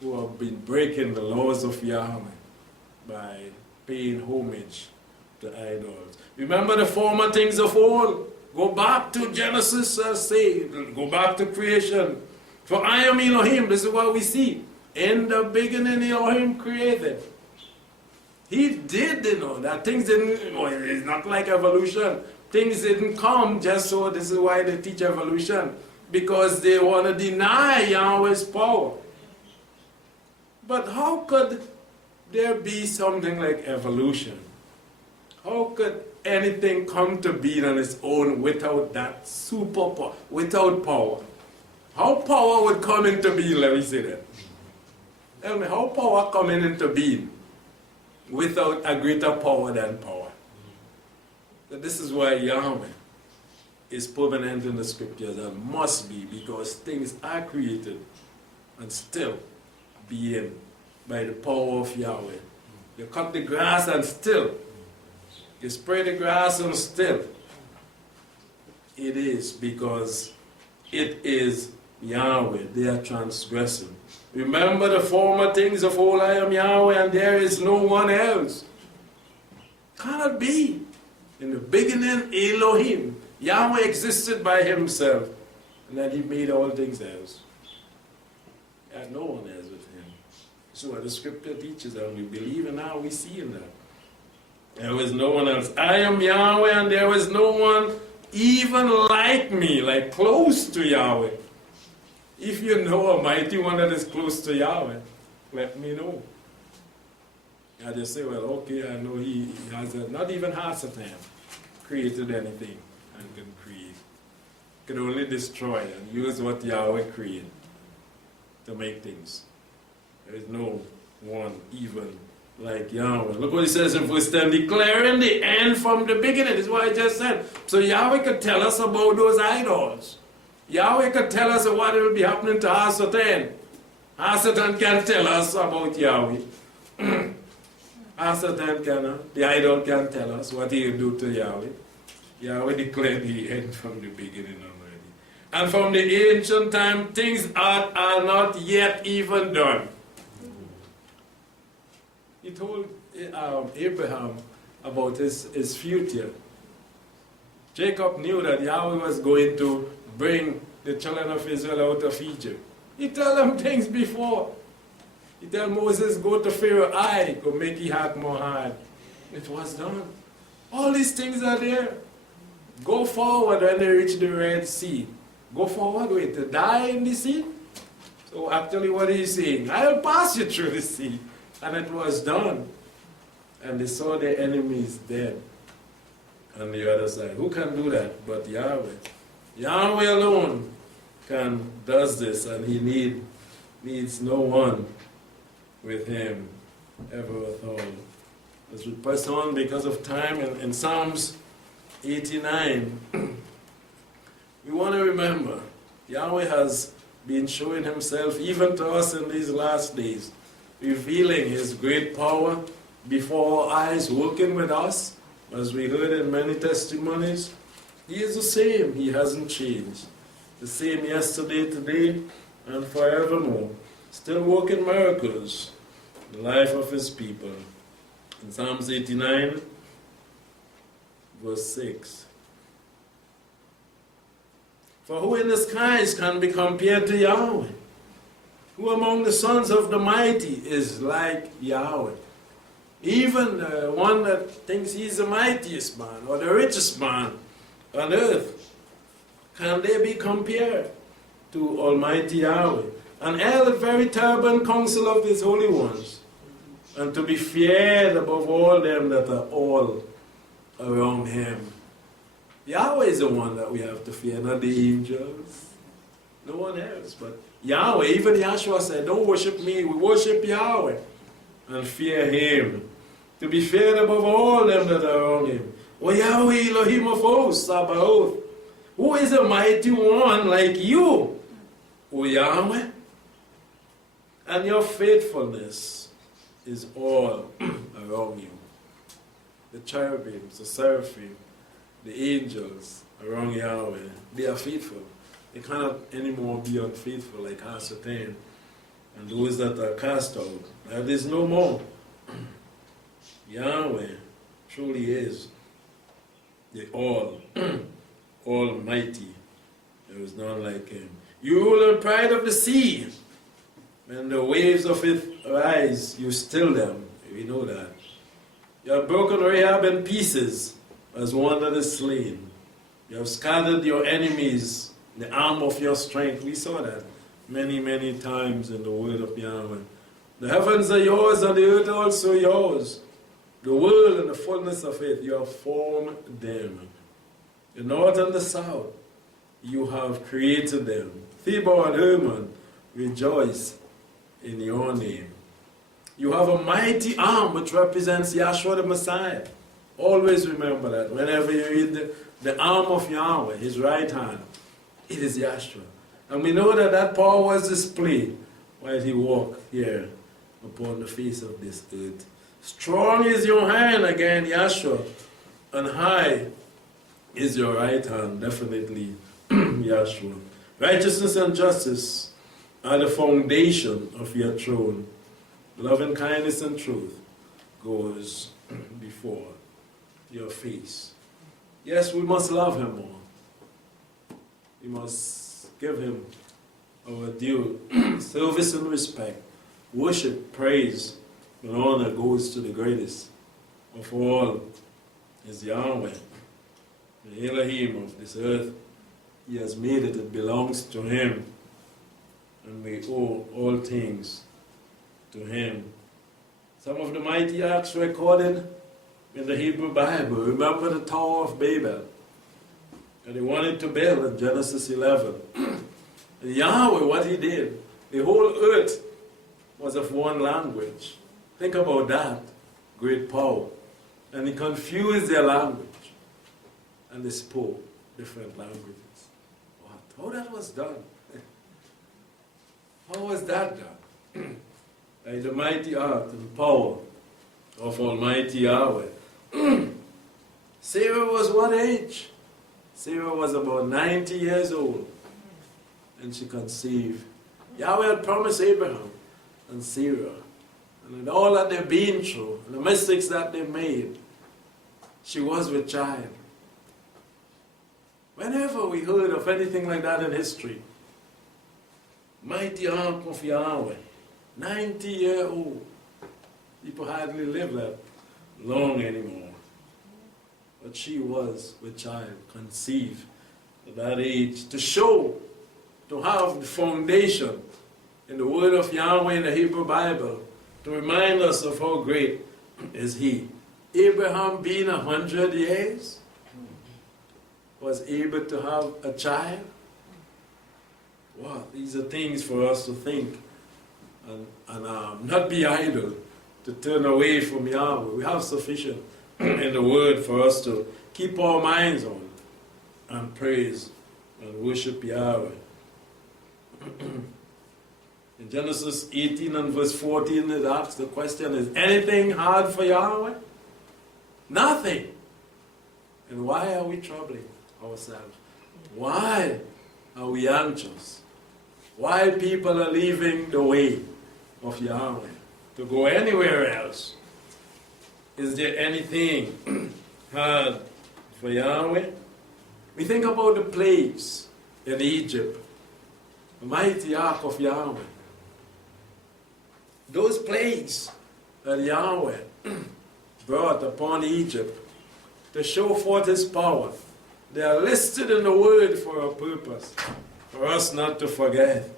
who have been breaking the laws of Yahweh by paying homage to idols. Remember the former things of old. Go back to Genesis, go back to creation. For I am Elohim, this is what we see. In the beginning, Elohim created. He did, you know, that things didn't, it's not like evolution. Things didn't come just so, this is why they teach evolution. Because they want to deny Yahweh's power. But how could there be something like evolution? How could anything come to be on its own without that superpower, without power? How power would come into being, let me say that. Tell me, how power coming into being without a greater power than power? So this is why Yahweh is permanent in the scriptures and must be, because things are created and still being by the power of Yahweh. You cut the grass and still, you spray the grass and still, it is because it is Yahweh. They are transgressing. Remember the former things of old. I am Yahweh and there is no one else. Cannot be. In the beginning, Elohim. Yahweh existed by himself. And then he made all things else. He had no one else with him. So what the scripture teaches, and we believe in now, we see in that. There was no one else. I am Yahweh, and there was no one even like me, like close to Yahweh. If you know a mighty one that is close to Yahweh, let me know. I just say, well, okay, I know he has not even Hasatan created anything and can create. Can only destroy and use what Yahweh created to make things. There is no one even like Yahweh. Look what he says in verse 10, declaring the end from the beginning. This is what I just said. So Yahweh could tell us about those idols. Yahweh could tell us what will be happening to Hasatan. Hasatan can tell us about Yahweh. Hasatan cannot. The idol can tell us what he will do to Yahweh. Yahweh declared the end from the beginning already. And from the ancient time, things are not yet even done. He told Abraham about his future. Jacob knew that Yahweh was going to bring the children of Israel out of Egypt. He told them things before. He told Moses, go to Pharaoh, I go make his heart more hard. It was done. All these things are there. Go forward when they reach the Red Sea. Go forward, wait, to die in the sea? So actually what he's saying, I'll pass you through the sea. And it was done. And they saw their enemies dead on the other side. Who can do that but Yahweh? Yahweh alone does this, and he needs no one with him ever at all. As we press on because of time, in Psalms 89, we want to remember Yahweh has been showing himself even to us in these last days, revealing his great power before our eyes, working with us, as we heard in many testimonies. He is the same. He hasn't changed. The same yesterday, today, and forevermore. Still working miracles in the life of his people. In Psalms 89, verse 6. For who in the skies can be compared to Yahweh? Who among the sons of the mighty is like Yahweh? Even one that thinks he's the mightiest man or the richest man on earth, can they be compared to Almighty Yahweh? And held the very terrible counsel of his holy ones, and to be feared above all them that are all around him. Yahweh is the one that we have to fear, not the angels. No one else. But Yahweh, even Yahshua said, don't worship me, we worship Yahweh and fear him. To be feared above all them that are around him. O Yahweh Elohim of hosts, Sabaoth, who is a mighty one like you, O Yahweh? And your faithfulness is all around you. The cherubims, the seraphim, the angels around Yahweh, they are faithful. They cannot anymore be unfaithful like Hasatan and those that are cast out. That is no more. Yahweh truly is the Almighty. There is none like him. You rule the pride of the sea. When the waves of it rise, you still them. We know that. You have broken Rahab in pieces as one that is slain. You have scattered your enemies, the arm of your strength. We saw that many, many times in the word of Yahweh. The heavens are yours and the earth also yours. The world and the fullness of it, you have formed them. The north and the south, you have created them. Thebar and Hermon, rejoice in your name. You have a mighty arm which represents Yahshua the Messiah. Always remember that. Whenever you read the arm of Yahweh, his right hand, it is Yahshua. And we know that that power was displayed while he walked here upon the face of this earth. Strong is your hand again, Yahshua, and high is your right hand, definitely Yahshua. Righteousness and justice are the foundation of your throne. Love and kindness and truth goes before your face. Yes, we must love him more. We must give him our due service and respect. Worship, praise, and honor goes to the greatest of all is Yahweh, the Elohim of this earth. He has made it, it belongs to Him, and we owe all things to Him. Some of the mighty acts recorded in the Hebrew Bible. Remember the Tower of Babel that they wanted to build in Genesis 11. And Yahweh, what He did, the whole earth was of one language. Think about that, great power. And He confused their language, and they spoke different languages. What? How that was done? How was that done? By the mighty art and power of Almighty Yahweh. Sarah was what age? Sarah was about 90 years old, and she conceived. Yahweh had promised Abraham and Sarah, and in all that they've been through, and the mistakes that they made, she was with child. Whenever we heard of anything like that in history, mighty arm of Yahweh, 90-year-old, people hardly live that long anymore. But she was with child, conceived at that age, to show, to have the foundation in the word of Yahweh in the Hebrew Bible, to remind us of how great is He. Abraham, being 100 years, was able to have a child. Wow, these are things for us to think and not be idle, to turn away from Yahweh. We have sufficient in the Word for us to keep our minds on and praise and worship Yahweh. In Genesis 18 and verse 14, it asks the question, is anything hard for Yahweh? Nothing. And why are we troubling ourselves? Why are we anxious? Why people are leaving the way of Yahweh to go anywhere else? Is there anything hard for Yahweh? We think about the plagues in Egypt, the mighty ark of Yahweh. Those plagues that Yahweh brought upon Egypt to show forth His power, they are listed in the Word for a purpose, for us not to forget.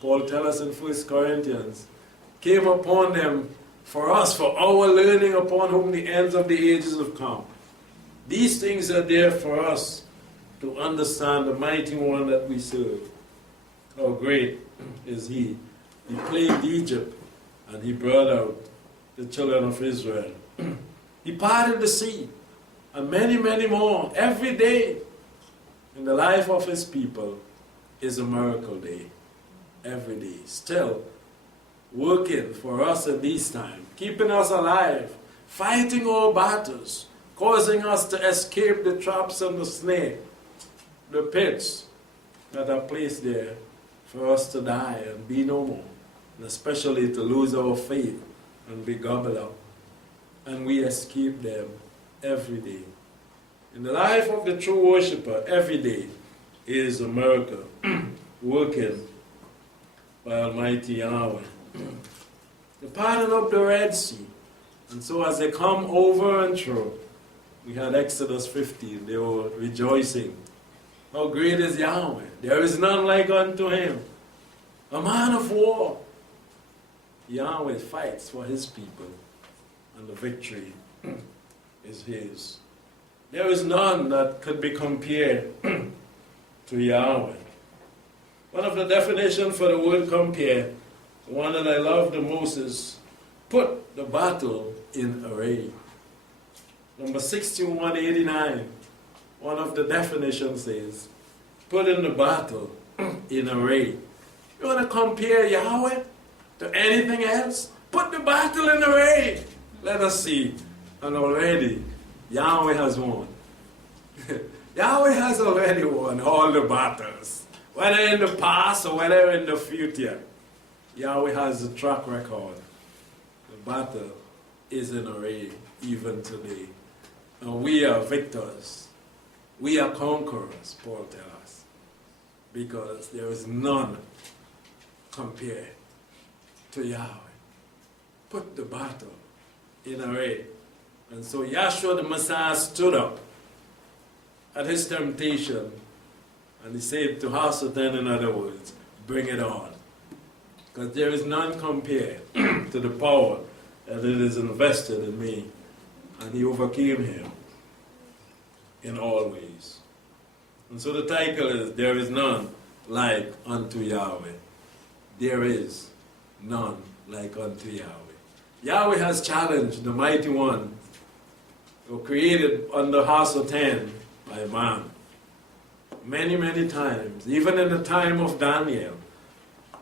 Paul tells us in 1 Corinthians, came upon them for us, for our learning, upon whom the ends of the ages have come. These things are there for us to understand the mighty one that we serve. How great is He. He plagued Egypt, and He brought out the children of Israel. He parted the sea, and many, many more. Every day in the life of His people is a miracle day. Every day. Still working for us at this time, keeping us alive, fighting our battles, causing us to escape the traps and the snare, the pits that are placed there for us to die and be no more, and especially to lose our faith and be gobbled up. And we escape them every day. In the life of the true worshiper, every day is a miracle working by Almighty Yahweh. The parting of the Red Sea. And so as they come over and through, we had Exodus 15, they were rejoicing. How great is Yahweh? There is none like unto Him. A man of war. Yahweh fights for His people, and the victory is His. There is none that could be compared to Yahweh. One of the definitions for the word compare, the one that I love the most, is put the battle in array. Number 6189, one of the definitions says, put in the battle in array. You want to compare Yahweh to anything else? Put the battle in array. Let us see. And already, Yahweh has won. Yahweh has already won all the battles. Whether in the past or whether in the future, Yahweh has a track record. The battle is in array even today. And we are victors. We are conquerors, Paul tells us. Because there is none compared to Yahweh. Put the battle in array. And so Yahshua the Messiah stood up at his temptation, and he said to Hasatan, in other words, bring it on. Because there is none compared to the power that it is invested in me. And he overcame him in all ways. And so the title is, There is None Like Unto Yahweh. There is none like unto Yahweh. Yahweh has challenged the mighty one who created under Hasatan by man many, many times. Even in the time of Daniel,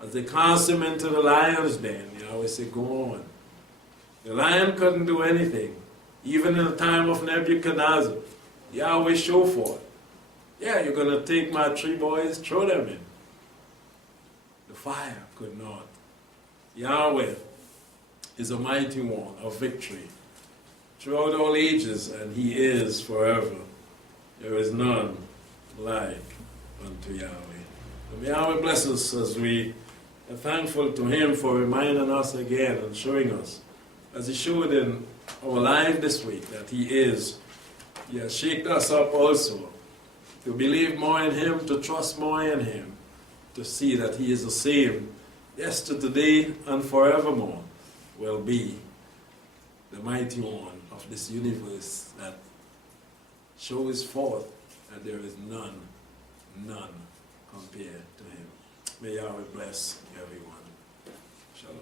as they cast him into the lion's den, Yahweh said, go on. The lion couldn't do anything. Even in the time of Nebuchadnezzar, Yahweh showed forth. Yeah, you're going to take my 3 boys, throw them in. The fire could not. Yahweh is a mighty one of victory throughout all ages, and he is forever. There is none like unto Yahweh. And may Yahweh bless us as we are thankful to him for reminding us again and showing us, as he showed in our life this week, that he is. He has shaken us up also to believe more in him, to trust more in him, to see that he is the same yesterday and forevermore will be the mighty one of this universe that shows forth that there is none compared to him. May Yahweh bless everyone. Shalom.